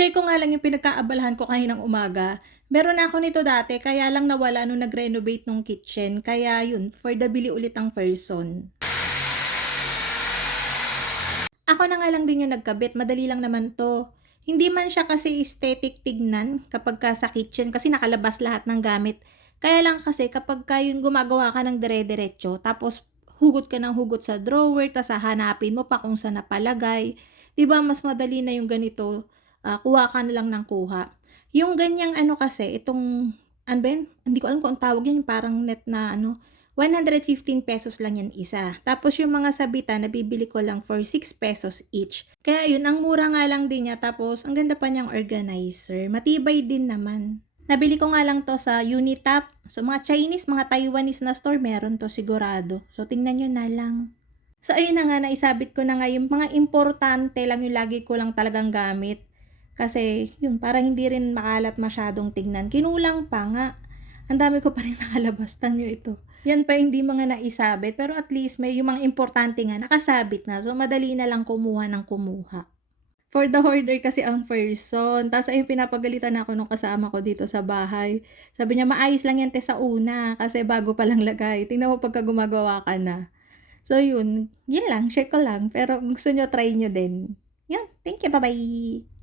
Share ko nga lang yung pinagkaabalahan ko kaninang umaga. Meron na ako nito dati kaya lang nawala nung nag-renovate nung kitchen. Kaya yun, for the bili ulit ang person. Ako na nga lang din yung nagkabit, madali lang naman 'to. Hindi man siya kasi aesthetic tignan kapagka sa kitchen kasi nakalabas lahat ng gamit. Kaya lang kasi kapagka yung gumagawa ka ng dire-diretso tapos hugot ka ng hugot sa drawer tas hahanapin mo pa kung saan napalagay, 'di ba mas madali na yung ganito, kuha ka na lang ng kuha. Yung ganyang ano kasi itong ano ba yun, hindi ko alam kung ang tawag yan, yung parang net na ano, ₱115 lang yan isa. Tapos yung mga sabitan nabibili ko lang for ₱6 each. Kaya yun, ang mura nga lang din niya tapos ang ganda pa niyang organizer. Matibay din naman. Nabili ko nga lang 'to sa Unitap. So mga Chinese, mga Taiwanese na store meron 'to sigurado. So tingnan niyo na lang. So ayun na nga, naisabit ko na nga yung mga importante lang yung lagi ko lang talagang gamit. Kasi yun, para hindi rin makalat masyadong tignan. Kinulang pa nga. Ang dami ko pa rin nakalabas, tanyo ito. Yan pa hindi mga naisabit, pero at least may yung mga importante nga nakasabit na. So madali na lang kumuha ng kumuha. For the hoarder kasi ang person. Tapos ayun, pinapagalitan ako nung kasama ko dito sa bahay. Sabi niya, maayos lang yan te sa una kasi bago pa lang lagay. Tingnan mo pagka gumagawa ka na. So yun lang, share ko lang. Pero kung gusto nyo, try nyo din. Yun, thank you, bye-bye!